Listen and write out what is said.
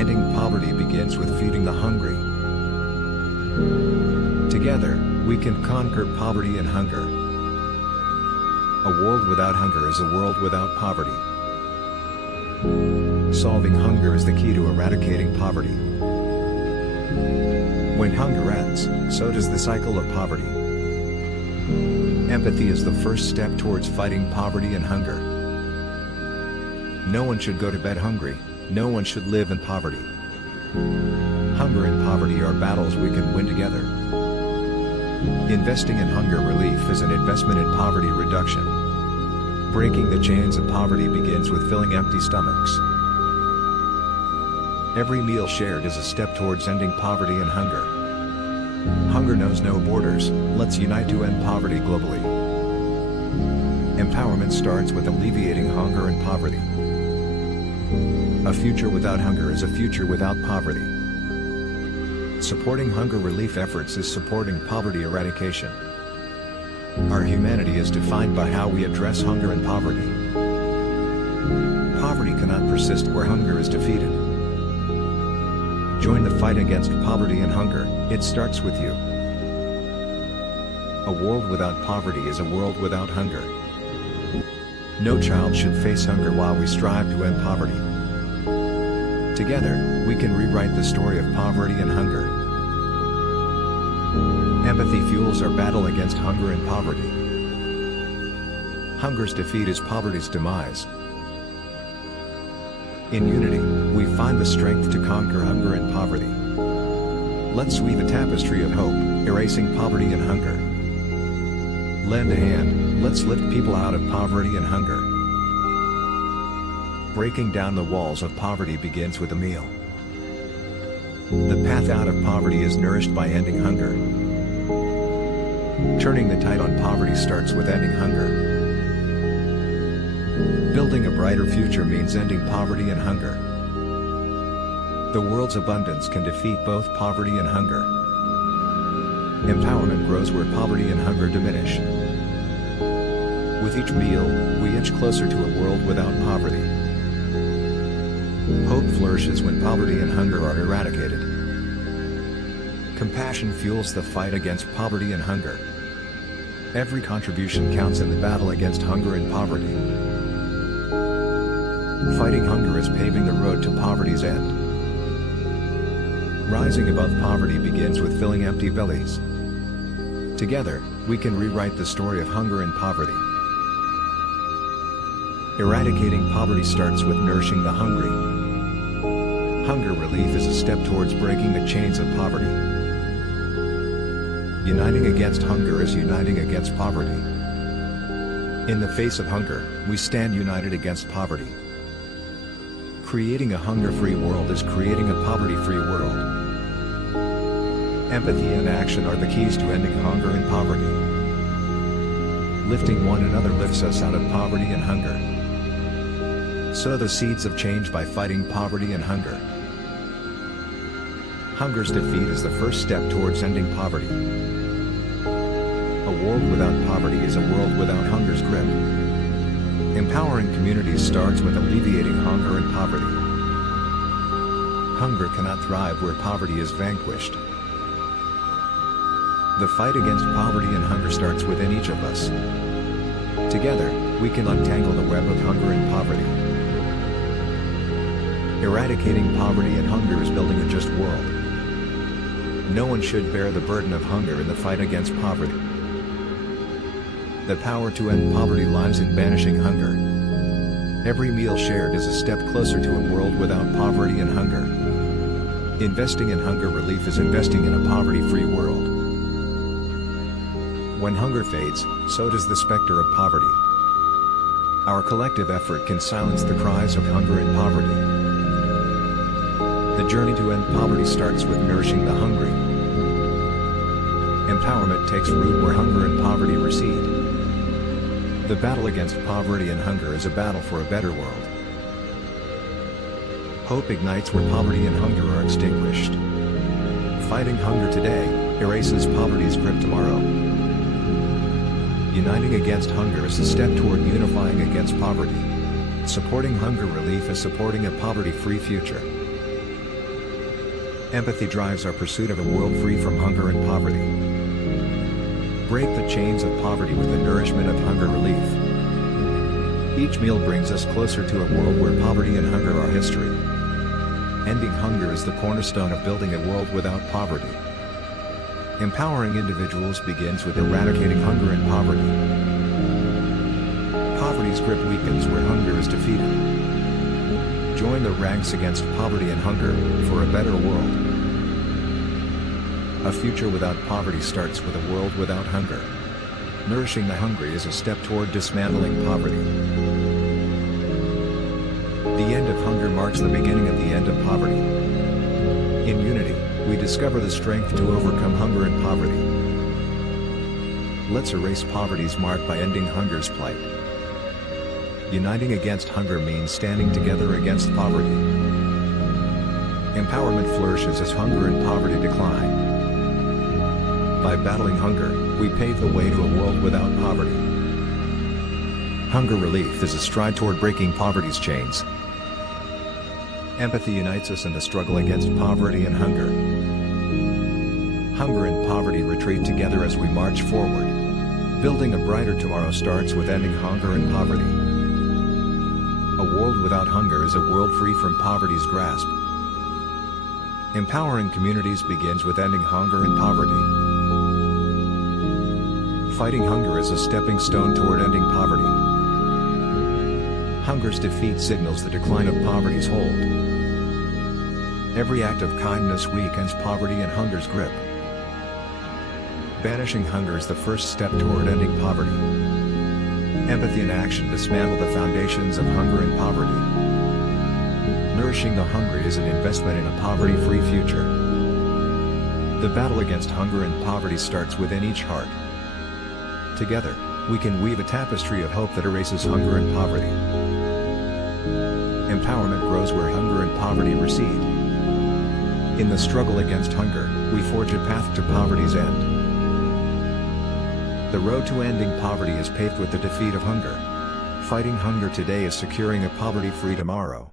Ending poverty begins with feeding the hungry. Together, we can conquer poverty and hunger. A world without hunger is a world without poverty. Solving hunger is the key to eradicating poverty. When hunger ends, so does the cycle of poverty. Empathy is the first step towards fighting poverty and hunger. No one should go to bed hungry, no one should live in poverty. Hunger and poverty are battles we can win together. Investing in hunger relief is an investment in poverty reduction. Breaking the chains of poverty begins with filling empty stomachs. Every meal shared is a step towards ending poverty and hunger. Hunger knows no borders, let's unite to end poverty globally. Empowerment starts with alleviating hunger and poverty. A future without hunger is a future without poverty. Supporting hunger relief efforts is supporting poverty eradication. Our humanity is defined by how we address hunger and poverty. Poverty cannot persist where hunger is defeated. Join the fight against poverty and hunger, it starts with you. A world without poverty is a world without hunger. No child should face hunger while we strive to end poverty. Together, we can rewrite the story of poverty and hunger. Empathy fuels our battle against hunger and poverty. Hunger's defeat is poverty's demise. In unity, we find the strength to conquer hunger and poverty. Let's weave a tapestry of hope, erasing poverty and hunger. Lend a hand, let's lift people out of poverty and hunger. Breaking down the walls of poverty begins with a meal. The path out of poverty is nourished by ending hunger. Turning the tide on poverty starts with ending hunger. Building a brighter future means ending poverty and hunger. The world's abundance can defeat both poverty and hunger. Empowerment grows where poverty and hunger diminish. With each meal, we inch closer to a world without poverty. Hope flourishes when poverty and hunger are eradicated. Compassion fuels the fight against poverty and hunger. Every contribution counts in the battle against hunger and poverty. Fighting hunger is paving the road to poverty's end. Rising above poverty begins with filling empty bellies. Together, we can rewrite the story of hunger and poverty. Eradicating poverty starts with nourishing the hungry. Hunger relief is a step towards breaking the chains of poverty. Uniting against hunger is uniting against poverty. In the face of hunger, we stand united against poverty. Creating a hunger-free world is creating a poverty-free world. Empathy and action are the keys to ending hunger and poverty. Lifting one another lifts us out of poverty and hunger. Sow the seeds of change by fighting poverty and hunger. Hunger's defeat is the first step towards ending poverty. A world without poverty is a world without hunger's grip. Empowering communities starts with alleviating hunger and poverty. Hunger cannot thrive where poverty is vanquished. The fight against poverty and hunger starts within each of us. Together, we can untangle the web of hunger and poverty. Eradicating poverty and hunger is building a just world. No one should bear the burden of hunger in the fight against poverty. The power to end poverty lies in banishing hunger. Every meal shared is a step closer to a world without poverty and hunger. Investing in hunger relief is investing in a poverty-free world. When hunger fades, so does the specter of poverty. Our collective effort can silence the cries of hunger and poverty. The journey to end poverty starts with nourishing the hungry. Empowerment takes root where hunger and poverty recede. The battle against poverty and hunger is a battle for a better world. Hope ignites where poverty and hunger are extinguished. Fighting hunger today erases poverty's grip tomorrow. Uniting against hunger is a step toward unifying against poverty. Supporting hunger relief is supporting a poverty-free future. Empathy drives our pursuit of a world free from hunger and poverty. Break the chains of poverty with the nourishment of hunger relief. Each meal brings us closer to a world where poverty and hunger are history. Ending hunger is the cornerstone of building a world without poverty. Empowering individuals begins with eradicating hunger and poverty. Poverty's grip weakens where hunger is defeated. Join the ranks against poverty and hunger, for a better world. A future without poverty starts with a world without hunger. Nourishing the hungry is a step toward dismantling poverty. The end of hunger marks the beginning of the end of poverty. In unity, we discover the strength to overcome hunger and poverty. Let's erase poverty's mark by ending hunger's plight. Uniting against hunger means standing together against poverty. Empowerment flourishes as hunger and poverty decline. By battling hunger, we pave the way to a world without poverty. Hunger relief is a stride toward breaking poverty's chains. Empathy unites us in the struggle against poverty and hunger. Hunger and poverty retreat together as we march forward. Building a brighter tomorrow starts with ending hunger and poverty. A world without hunger is a world free from poverty's grasp. Empowering communities begins with ending hunger and poverty. Fighting hunger is a stepping stone toward ending poverty. Hunger's defeat signals the decline of poverty's hold. Every act of kindness weakens poverty and hunger's grip. Banishing hunger is the first step toward ending poverty. Empathy and action dismantle the foundations of hunger and poverty. Nourishing the hungry is an investment in a poverty-free future. The battle against hunger and poverty starts within each heart. Together, we can weave a tapestry of hope that erases hunger and poverty. Empowerment grows where hunger and poverty recede. In the struggle against hunger, we forge a path to poverty's end. The road to ending poverty is paved with the defeat of hunger. Fighting hunger today is securing a poverty-free tomorrow.